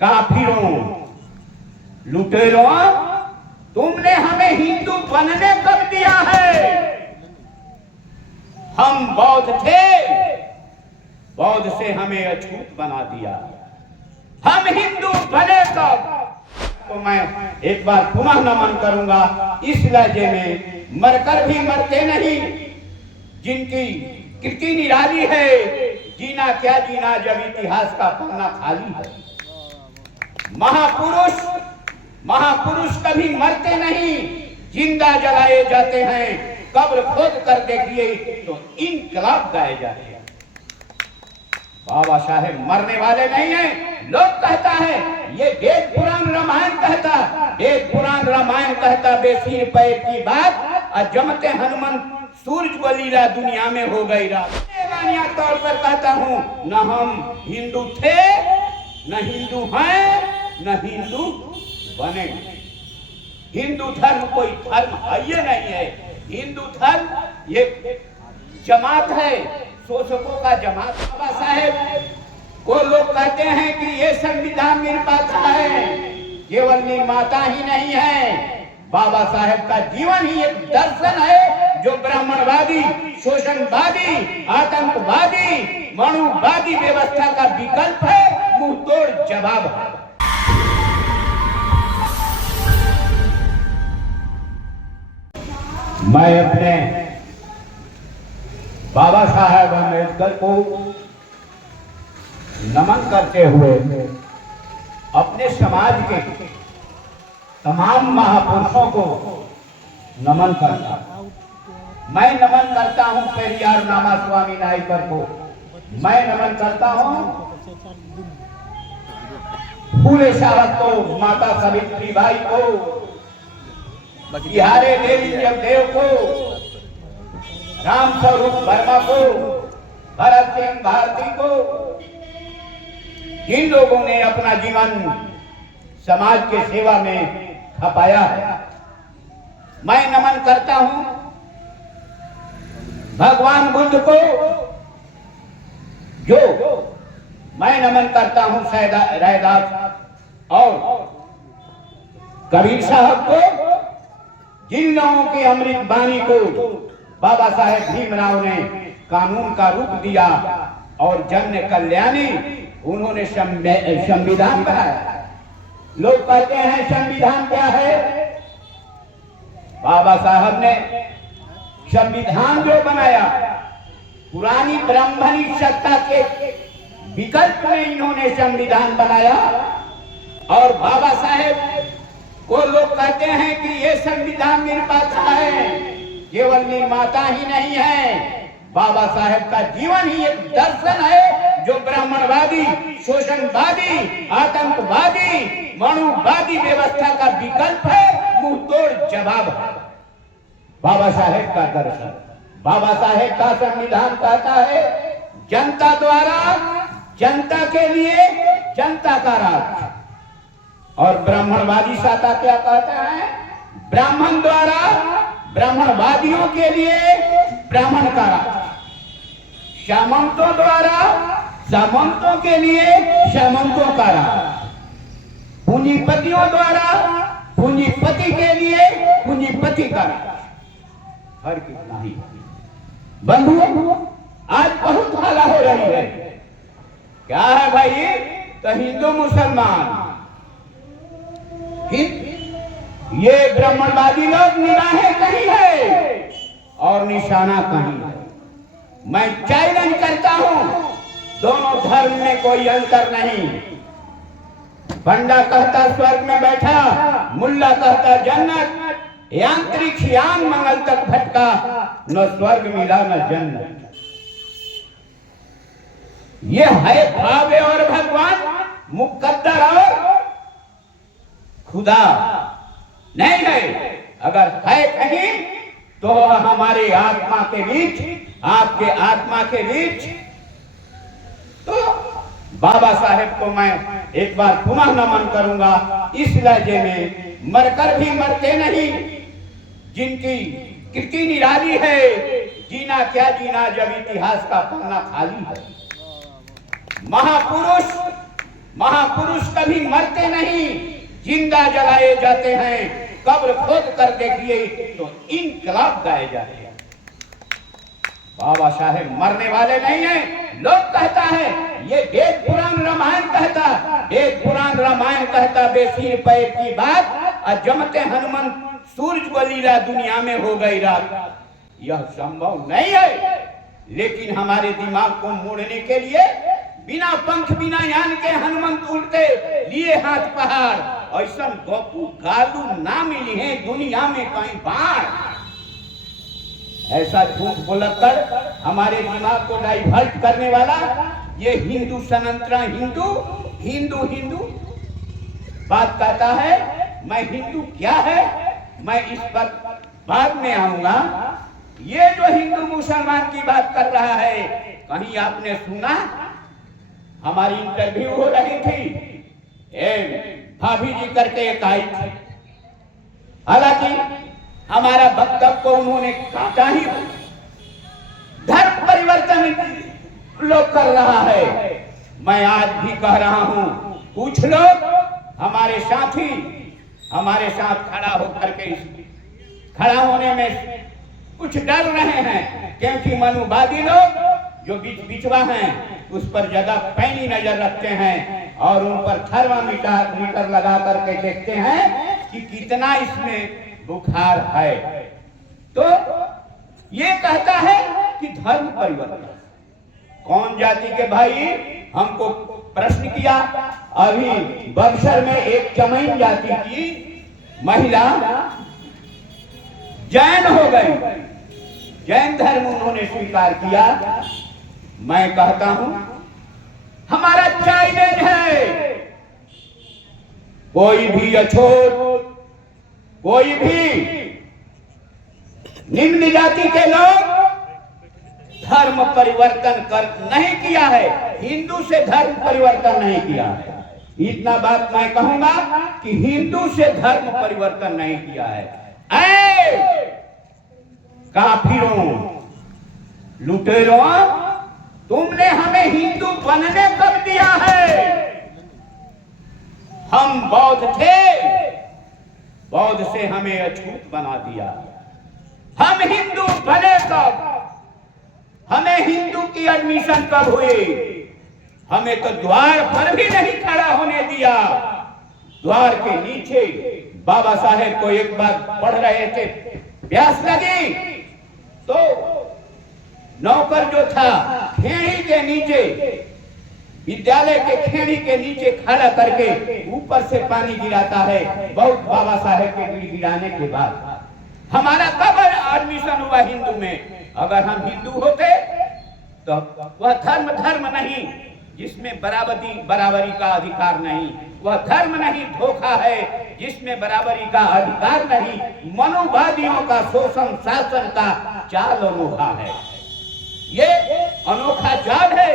काफिरों, लुटेरों, तुमने हमें हिंदू बनने कब दिया है? हम बौद्ध थे, बौद्ध से हमें अछूत बना दिया। हम हिंदू बने कब? तो मैं एक बार पुनः नमन करूंगा इस लहजे में, मरकर भी मरते नहीं, जिनकी कृति निराली है, जीना क्या जीना जब इतिहास का पन्ना खाली है। महापुरुष, महापुरुष कभी मरते नहीं, जिंदा जलाए जाते हैं। कब्र खोद कर देखिए तो इनकलाब गाए जाते हैं। बाबा साहेब मरने वाले नहीं हैं। लोग कहता है ये वेद पुराण रामायण कहता, वेद पुराण रामायण कहता बेसिर पैर की बात, और जमते हनुमान सूरज को लीला दुनिया में हो गई रात। तौर पर कहता हूँ, न हम हिंदू थे, न हिंदू हैं, न हिंदू बने। हिंदू धर्म कोई धर्म है ये नहीं है। हिंदू धर्म ये जमात है, शोषकों का जमात। बाबा साहेब को लोग कहते हैं कि ये संविधान निर्माता है, केवल निर्माता ही नहीं है, बाबा साहेब का जीवन ही एक दर्शन है जो ब्राह्मणवादी, शोषणवादी, आतंकवादी, मनुवादी व्यवस्था का विकल्प है, मुंह तोड़ जवाब है। मैं अपने बाबा साहेब अम्बेडकर को नमन करते हुए अपने समाज के तमाम महापुरुषों को नमन करता हूं। मैं नमन करता हूं पेरियार रामास्वामी नायकर को, मैं नमन करता हूं फूले साहब को, माता सावित्रीबाई को, बिहारे देव को, राम स्वरूप वर्मा को, भरत सिंह भारती को, जिन लोगों ने अपना जीवन समाज के सेवा में खपाया है। मैं नमन करता हूं भगवान बुद्ध को, जो मैं नमन करता हूं रैदास और कबीर साहब को, जिन लोगों की अमृत वाणी को बाबा साहेब भीमराव ने कानून का रूप दिया और जन कल्याणी उन्होंने संविधान बनाया। लोग कहते हैं संविधान क्या है? बाबा साहब ने संविधान जो बनाया, पुरानी ब्राह्मणी सत्ता के विकल्प में इन्होंने संविधान बनाया। और बाबा साहेब को लोग कहते हैं कि ये संविधान निर्माता है, केवल निर्माता ही नहीं है, बाबा साहेब का जीवन ही एक दर्शन है जो ब्राह्मणवादी, शोषणवादी, आतंकवादी, मनुवादी व्यवस्था का विकल्प है, मुंह तोड़ जवाब है। बाबा साहेब का दर्शन, बाबा साहेब का संविधान कहता है जनता द्वारा, जनता के लिए, जनता का राज। और ब्राह्मणवादी सत्ता क्या कहता है? ब्राह्मण द्वारा, ब्राह्मणवादियों के लिए ब्राह्मण का राज, सामंतों द्वारा, सामंतों के लिए सामंतों का राज, पूंजीपतियों द्वारा, पूंजीपति के लिए पूंजीपति का राज। हर कितना ही बंधुओं, आज बहुत हाला हो रही है। क्या है भाई? तो हिंदू मुसलमान, ये ब्राह्मणवादी लोग निगाहें कहीं है और निशाना कहीं है। मैं चैलेंज करता हूं, दोनों धर्म में कोई अंतर नहीं। पंडा कहता स्वर्ग में बैठा, मुल्ला कहता जन्नत, यांत्रिक यान मंगल तक भटका, न स्वर्ग मिला न जन्नत। ये है भावे और भगवान, मुकद्दर और खुदा नहीं है। अगर है कहीं तो हमारे आत्मा के बीच, आपके आत्मा के बीच। तो बाबा साहेब को मैं एक बार पुनः नमन करूंगा इस लहजे में, मरकर भी मरते नहीं, जिनकी कृति निराली है, जीना क्या जीना जब इतिहास का पन्ना खाली है। महापुरुष, महापुरुष कभी मरते नहीं, जिंदा जलाए जाते हैं। कब्र खोद कर देखिए तो इनकलाब गाए जाते हैं। बाबा साहेब मरने वाले नहीं हैं। लोग कहता है ये वेद पुराण रामायण कहता, वेद पुराण रामायण कहता बेसिर पैर की बात, और जमते हनुमान सूरज को लीला दुनिया में हो गई रात। यह संभव नहीं है। लेकिन हमारे दिमाग को मोड़ने के लिए बिना पंख बिना यान के हनुमंत उड़ते लिए हाथ पहाड़। ऐसा गोपू गालू ना मिली है दुनिया में कहीं बाढ़। ऐसा झूठ बोलकर हमारे दिमाग को डाइवर्ट करने वाला ये हिंदू सनातन हिंदू बात कहता है। मैं हिंदू क्या है मैं इस पर बाद में आऊंगा। ये जो हिंदू मुसलमान की बात कर रहा है, कहीं आपने सुना? हमारी इंटरव्यू हो रही थी, भाभी जी करके एक आई थी। हालांकि हमारा वक्तव्य को उन्होंने काटा ही। धर्म परिवर्तन लोग कर रहा है। मैं आज भी कह रहा हूं, कुछ लोग हमारे साथी हमारे साथ खड़ा होने में कुछ डर रहे हैं, क्योंकि मनुवादी लोग जो बिचवा हैं उस पर ज्यादा पैनी नजर रखते हैं और उन पर थर्मामीटर लगा करके देखते हैं कि कितना इसमें बुखार है। तो ये कहता है कि धर्म परिवर्तन। कौन जाति के भाई हमको प्रश्न किया। अभी बक्सर में एक चमैन जाति की महिला जैन हो गई, जैन धर्म उन्होंने स्वीकार किया। मैं कहता हूं हमारा चैलेंज है, कोई भी अछूत, कोई भी निम्न जाति के लोग धर्म परिवर्तन नहीं किया है, हिंदू से धर्म परिवर्तन नहीं किया है। इतना बात मैं कहूंगा कि हिंदू से धर्म परिवर्तन नहीं किया है। काफिरों, लुटेरों, तुमने हमें हिंदू बनने कब दिया है? हम बौद्ध थे, बौद्ध से हमें अछूत बना दिया। हम हिंदू बने कब? हमें हिंदू की एडमिशन कब हुई? हमें तो द्वार पर भी नहीं खड़ा होने दिया। द्वार के नीचे बाबा साहेब को एक बार पढ़ रहे थे, प्यास लगी तो नौकर जो था खेड़ी के नीचे, विद्यालय के खेड़ी के नीचे खड़ा करके ऊपर से पानी गिराता है। बहुत बाबा साहेब के गिराने के बाद हमारा कब एडमिशन हुआ हिंदू में? अगर हम हिंदू होते तो वह धर्म नहीं जिसमें बराबरी का अधिकार नहीं, वह धर्म नहीं धोखा है जिसमें बराबरी का अधिकार नहीं। मनुवादियों का शोषण शासन का चाल अनोखा है, ये अनोखा जाल है,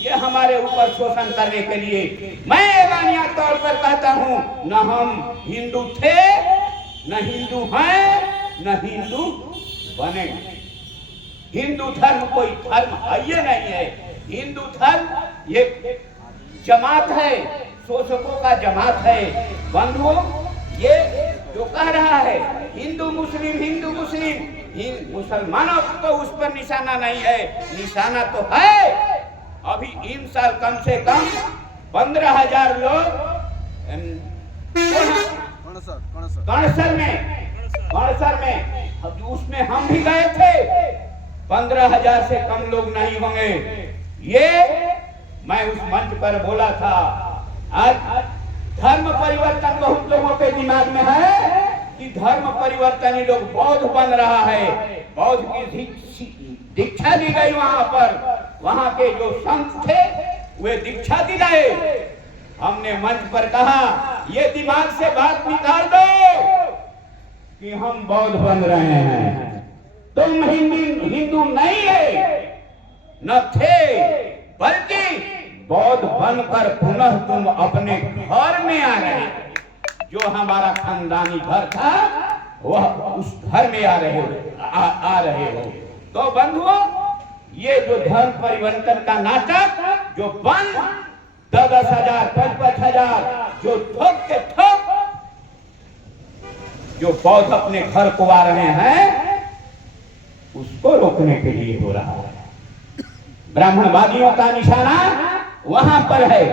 ये हमारे ऊपर शोषण करने के लिए। मैं एलानिया तौर पर कहता हूं, न हम हिंदू थे, न हिंदू हैं, न हिंदू बनेंगे। हिंदू धर्म कोई धर्म है ये नहीं है। हिंदू धर्म ये जमात है, शोषकों का जमात है। बंधुओं, ये जो कह रहा है हिंदू मुस्लिम, मुसलमानों को उस पर निशाना नहीं है, निशाना तो है। अभी इन साल कम से कम 15,000 लोग कणसर में उसमें हम भी गए थे। 15,000 से कम लोग नहीं होंगे। ये मैं उस मंच पर बोला था। आज धर्म परिवर्तन बहुत लोगों के दिमाग में है कि धर्म परिवर्तन ही लोग बौद्ध बन रहा है। बौद्ध की दीक्षा दी गई वहां पर, वहां के जो संत थे वे दीक्षा दिलाए। हमने मंच पर कहा ये दिमाग से बात निकाल दो कि हम बौद्ध बन रहे हैं। तुम हिंदू नहीं है, न थे, बल्कि बौद्ध बनकर पुनः तुम अपने घर में आ रहे। जो हमारा खानदानी घर था वह उस घर में आ रहे हो। तो बंधुओं, ये जो धर्म परिवर्तन का नाटक जो बंद 10-10 हजार 5-5 हजार जो ठोक के ठोक जो बौद्ध अपने घर को आ रहे हैं उसको रोकने के लिए हो रहा है। ब्राह्मणवादियों का निशाना वहां पर है।